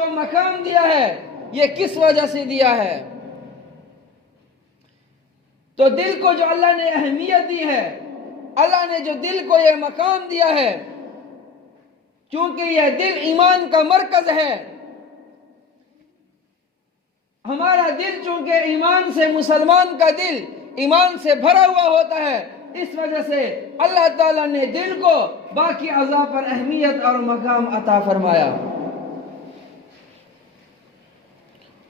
جو مقام دیا ہے یہ کس وجہ سے دیا ہے؟ تو دل کو جو اللہ نے اہمیت دی ہے، اللہ نے جو دل کو یہ مقام دیا ہے، چونکہ یہ دل ایمان کا مرکز ہے، ہمارا دل چونکہ ایمان سے، مسلمان کا دل ایمان سے بھرا ہوا ہوتا ہے، اس وجہ سے اللہ تعالیٰ نے دل کو باقی اعضاء پر اہمیت اور مقام عطا فرمایا،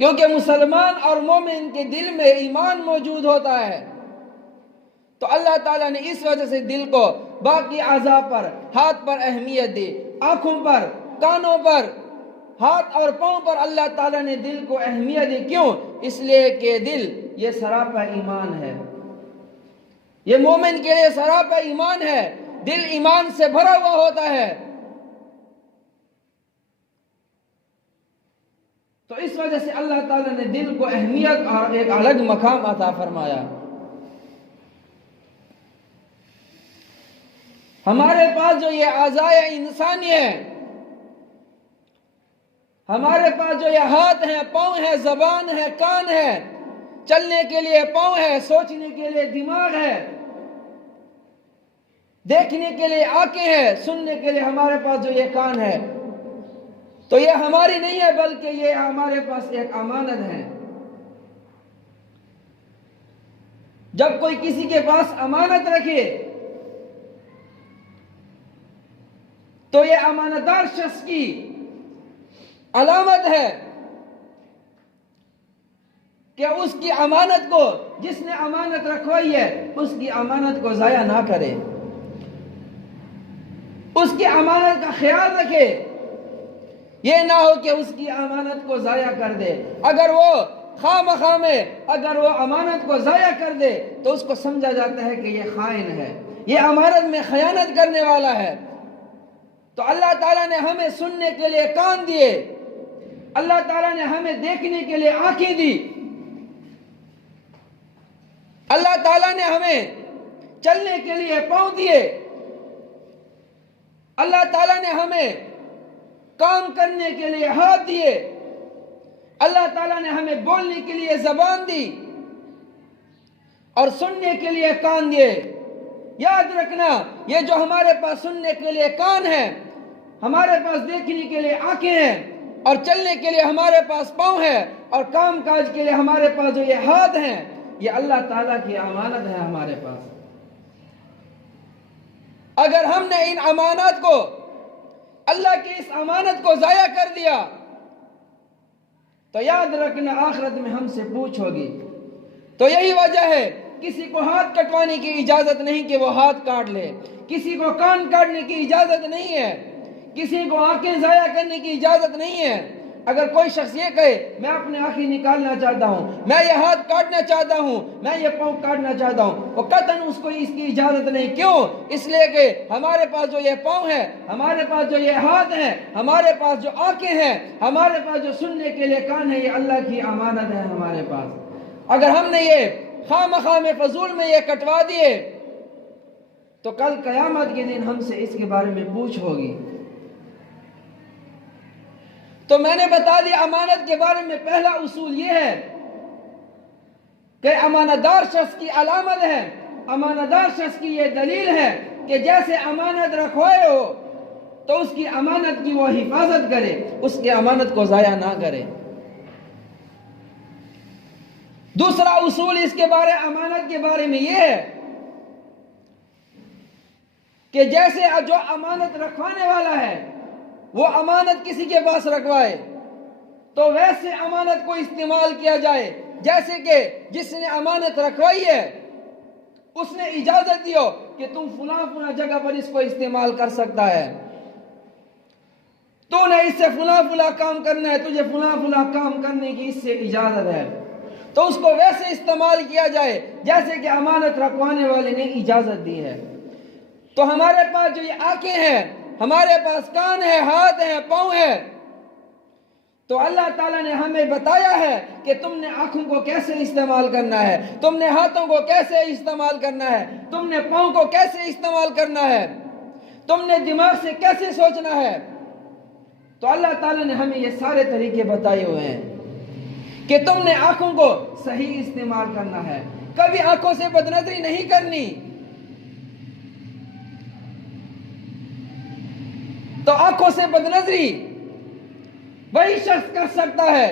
کیونکہ مسلمان اور مومن کے دل میں ایمان موجود ہوتا ہے، تو اللہ تعالیٰ نے اس وجہ سے دل کو باقی اعضاء پر، ہاتھ پر اہمیت دی، آنکھوں پر، کانوں پر، ہاتھ اور پاؤں پر اللہ تعالیٰ نے دل کو اہمیت دی۔ کیوں؟ اس لیے کہ دل یہ سراپا ایمان ہے، یہ مومن کے لیے سراپا ایمان ہے، دل ایمان سے بھرا ہوا ہوتا ہے، تو اس وجہ سے اللہ تعالیٰ نے دل کو اہمیت اور ایک الگ مقام عطا فرمایا۔ ہمارے پاس جو یہ اعضاء انسانی ہے، ہمارے پاس جو یہ ہاتھ ہیں، پاؤں ہیں، زبان ہے، کان ہے، چلنے کے لیے پاؤں ہے، سوچنے کے لیے دماغ ہے، دیکھنے کے لیے آنکھیں ہیں، سننے کے لیے ہمارے پاس جو یہ کان ہے، تو یہ ہماری نہیں ہے بلکہ یہ ہمارے پاس ایک امانت ہے۔ جب کوئی کسی کے پاس امانت رکھے تو یہ امانتدار شخص کی علامت ہے کہ اس کی امانت کو، جس نے امانت رکھوائی ہے، اس کی امانت کو ضائع نہ کرے، اس کی امانت کا خیال رکھے، یہ نہ ہو کہ اس کی امانت کو ضائع کر دے۔ اگر وہ خواہ مخواہ میں اگر وہ امانت کو ضائع کر دے تو اس کو سمجھا جاتا ہے کہ یہ خائن ہے، یہ امانت میں خیانت کرنے والا ہے۔ تو اللہ تعالیٰ نے ہمیں سننے کے لیے کان دیے، اللہ تعالیٰ نے ہمیں دیکھنے کے لیے آنکھیں دی، اللہ تعالیٰ نے ہمیں چلنے کے لیے پاؤں دیے، اللہ تعالیٰ نے ہمیں کام کرنے کے لیے ہاتھ دیے، اللہ تعالیٰ نے ہمیں بولنے کے لیے زبان دی اور سننے کے لیے کان دیے۔ یاد رکھنا، یہ جو ہمارے پاس سننے کے لیے کان ہے، ہمارے پاس دیکھنے کے لیے آنکھیں ہیں اور چلنے کے لیے ہمارے پاس پاؤں ہے اور کام کاج کے لیے ہمارے پاس جو یہ ہاتھ ہیں، یہ اللہ تعالیٰ کی امانت ہے ہمارے پاس۔ اگر ہم نے ان امانات کو، اللہ کی اس امانت کو ضائع کر دیا تو یاد رکھنا آخرت میں ہم سے پوچھ ہوگی۔ تو یہی وجہ ہے کسی کو ہاتھ کٹوانے کی اجازت نہیں کہ وہ ہاتھ کاٹ لے، کسی کو کان کاٹنے کی اجازت نہیں ہے، کسی کو آنکھیں ضائع کرنے کی اجازت نہیں ہے۔ اگر کوئی شخص یہ کہے میں اپنے آنکھیں نکالنا چاہتا ہوں، میں یہ ہاتھ کاٹنا چاہتا ہوں، میں یہ پاؤں کاٹنا چاہتا ہوں، وہ قطعاً اس کو اس کی اجازت نہیں۔ کیوں؟ اس لیے کہ ہمارے پاس جو یہ پاؤں ہے، ہمارے پاس جو یہ ہاتھ ہیں، ہمارے پاس جو آنکھیں ہیں، ہمارے پاس جو سننے کے لیے کان ہے، یہ اللہ کی امانت ہے ہمارے پاس۔ اگر ہم نے یہ خواہ مخواہ میں، فضول میں یہ کٹوا دیے تو کل قیامت کے دن ہم سے اس کے بارے میں پوچھ ہوگی۔ تو میں نے بتا دیا امانت کے بارے میں پہلا اصول یہ ہے کہ امانتدار شخص کی علامت ہے، امانتدار شخص کی یہ دلیل ہے کہ جیسے امانت رکھوائے ہو تو اس کی امانت کی وہ حفاظت کرے، اس کی امانت کو ضائع نہ کرے۔ دوسرا اصول اس کے بارے، امانت کے بارے میں یہ ہے کہ جیسے جو امانت رکھوانے والا ہے وہ امانت کسی کے پاس رکھوائے تو ویسے امانت کو استعمال کیا جائے جیسے کہ جس نے امانت رکھوائی ہے اس نے اجازت دی ہو کہ تم فلاں فلاں جگہ پر اس کو استعمال کر سکتا ہے، تو نے اس سے فلاں فلاں کام کرنا ہے، تجھے فلاں فلاں کام کرنے کی اس سے اجازت ہے، تو اس کو ویسے استعمال کیا جائے جیسے کہ امانت رکھوانے والے نے اجازت دی ہے۔ تو ہمارے پاس جو یہ آنکھیں ہیں، ہمارے پاس کان ہے، ہاتھ ہے، پاؤں ہے، تو اللہ تعالیٰ نے ہمیں بتایا ہے کہ تم نے آنکھوں کو کیسے استعمال کرنا ہے، تم نے ہاتھوں کو کیسے استعمال کرنا ہے، تم نے پاؤں کو کیسے استعمال کرنا ہے، تم نے دماغ سے کیسے سوچنا ہے۔ تو اللہ تعالیٰ نے ہمیں یہ سارے طریقے بتائے ہوئے ہیں کہ تم نے آنکھوں کو صحیح استعمال کرنا ہے، کبھی آنکھوں سے بدنظری نہیں کرنی۔ تو آنکھوں سے بدنظری وہی شخص کر سکتا ہے،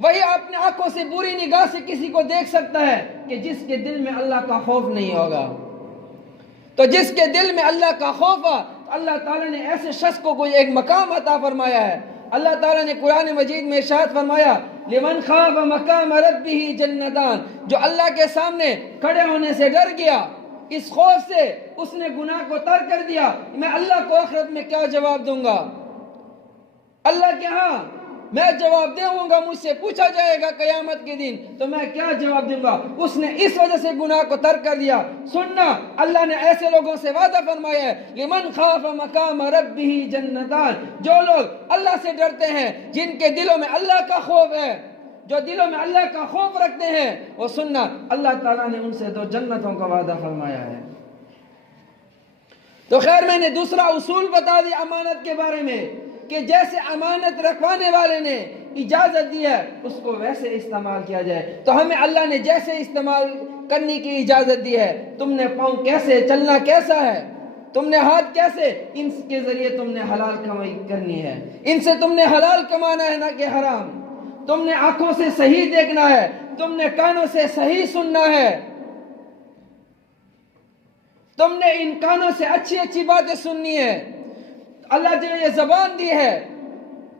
وہی اپنے آنکھوں سے بری نگاہ سے کسی کو دیکھ سکتا ہے کہ جس کے دل میں اللہ کا خوف نہیں ہوگا۔ تو جس کے دل میں اللہ کا خوف ہو، اللہ تعالیٰ نے ایسے شخص کو کوئی ایک مقام عطا فرمایا ہے۔ اللہ تعالیٰ نے قرآن مجید میں ارشاد فرمایا، لمن خاف مقام ربہ جنتان، جو اللہ کے سامنے کھڑے ہونے سے ڈر گیا، اس خوف سے اس نے گناہ کو ترک کر دیا، میں اللہ کو آخرت میں کیا جواب دوں گا؟ اللہ کے ہاں میں جواب دوں گا، مجھ سے پوچھا جائے گا قیامت کے دن تو میں کیا جواب دوں گا؟ اس نے اس وجہ سے گناہ کو ترک کر دیا۔ سننا، اللہ نے ایسے لوگوں سے وعدہ فرمایا ہے، لمن خاف مقام ربہ جنتان، جو لوگ اللہ سے ڈرتے ہیں، جن کے دلوں میں اللہ کا خوف ہے، جو دلوں میں اللہ کا خوف رکھتے ہیں، وہ سننا اللہ تعالیٰ نے ان سے 2 جنتوں کا وعدہ فرمایا ہے۔ تو خیر، میں نے دوسرا اصول بتا دیا امانت کے بارے میں کہ جیسے امانت رکھوانے والے نے اجازت دی ہے اس کو ویسے استعمال کیا جائے۔ تو ہمیں اللہ نے جیسے استعمال کرنے کی اجازت دی ہے، تم نے پاؤں کیسے چلنا کیسا ہے، تم نے ہاتھ کیسے، ان کے ذریعے تم نے حلال کمائی کرنی ہے، ان سے تم نے حلال کمانا ہے نہ کہ حرام۔ تم نے آنکھوں سے صحیح دیکھنا ہے، تم نے کانوں سے صحیح سننا ہے، تم نے ان کانوں سے اچھی اچھی باتیں سننی ہے۔ اللہ نے یہ زبان دی ہے،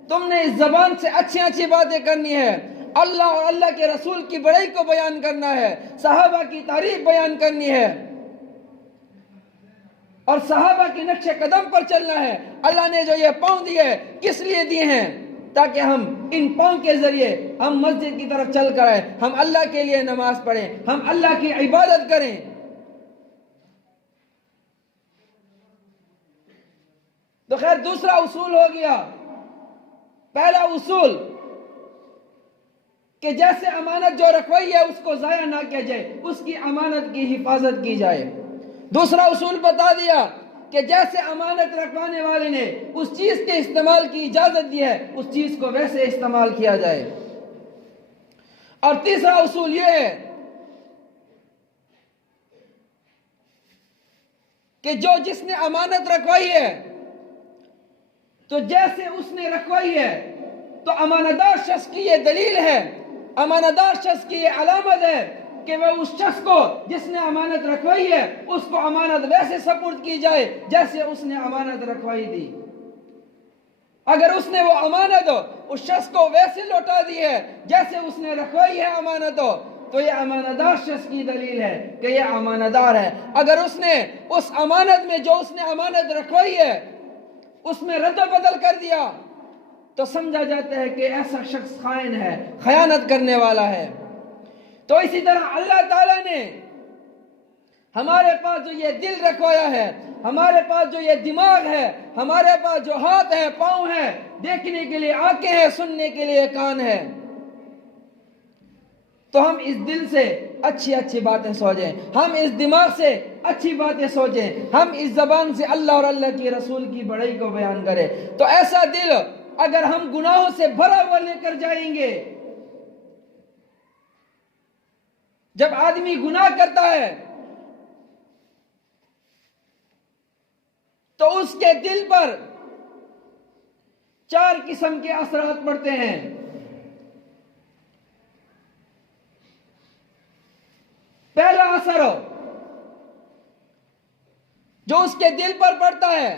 تم نے اس زبان سے اچھی اچھی باتیں کرنی ہے، اللہ اور اللہ کے رسول کی بڑائی کو بیان کرنا ہے، صحابہ کی تعریف بیان کرنی ہے اور صحابہ کے نقش قدم پر چلنا ہے۔ اللہ نے جو یہ پاؤں دیے کس لیے دیے ہیں؟ تاکہ ہم ان پاؤں کے ذریعے ہم مسجد کی طرف چل کر آئے، ہم اللہ کے لیے نماز پڑھیں، ہم اللہ کی عبادت کریں۔ تو خیر، دوسرا اصول ہو گیا۔ پہلا اصول کہ جیسے امانت جو رکھوائی ہے اس کو ضائع نہ کیا جائے، اس کی امانت کی حفاظت کی جائے۔ دوسرا اصول بتا دیا کہ جیسے امانت رکھوانے والے نے اس چیز کے استعمال کی اجازت دی ہے اس چیز کو ویسے استعمال کیا جائے۔ اور تیسرا اصول یہ ہے کہ جس نے امانت رکھوائی ہے تو جیسے اس نے رکھوائی ہے تو امانتدار شخص کی یہ دلیل ہے، امانتدار شخص کی یہ علامت ہے کہ وہ اس شخص کو جس نے امانت رکھوائی ہے اس کو امانت ویسے سپرد کی جائے جیسے اس نے امانت رکھوائی دی۔ اگر اس نے وہ امانت اس شخص کو ویسے لوٹا دی ہے جیسے اس نے رکھوائی ہے امانت تو یہ امانتدار شخص کی دلیل ہے کہ یہ امانتدار ہے۔ اگر اس نے اس امانت میں جو اس نے امانت رکھوائی ہے اس میں رد و بدل کر دیا تو سمجھا جاتا ہے کہ ایسا شخص خائن ہے، خیانت کرنے والا ہے۔ تو اسی طرح اللہ تعالیٰ نے ہمارے پاس جو یہ دل رکھوایا ہے، ہمارے پاس جو یہ دماغ ہے، ہمارے پاس جو ہاتھ ہیں، پاؤں ہیں، دیکھنے کے لیے آنکھیں ہیں، سننے کے لیے کان ہے، تو ہم اس دل سے اچھی اچھی باتیں سوچیں، ہم اس دماغ سے اچھی باتیں سوچیں، ہم اس زبان سے اللہ اور اللہ کے رسول کی بڑائی کو بیان کریں۔ تو ایسا دل اگر ہم گناہوں سے بھرا ہوا لے کر جائیں گے، جب آدمی گناہ کرتا ہے تو اس کے دل پر 4 قسم کے اثرات پڑتے ہیں۔ پہلا اثر جو اس کے دل پر پڑتا ہے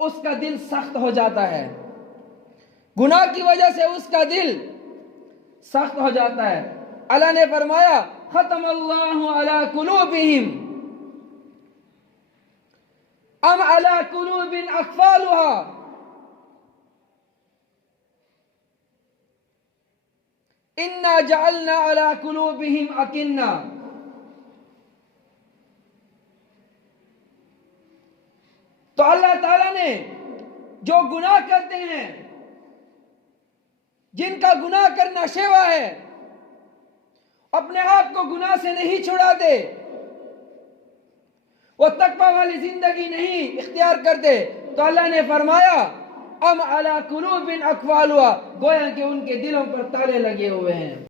اس کا دل سخت ہو جاتا ہے، گناہ کی وجہ سے اس کا دل سخت ہو جاتا ہے۔ اللہ نے فرمایا، ختم اللہ علی قلوبہم ام علی قلوب اقفالها انا جعلنا علی قلوبہم اکنہ۔ تو اللہ تعالیٰ نے جو گناہ کرتے ہیں، جن کا گناہ کرنا شیوا ہے، اپنے آپ کو گناہ سے نہیں چھڑاتے، وہ تقوی والی زندگی نہیں اختیار کرتے، تو اللہ نے فرمایا ام علی قلوب اقفالها، گویا کہ ان کے دلوں پر تالے لگے ہوئے ہیں۔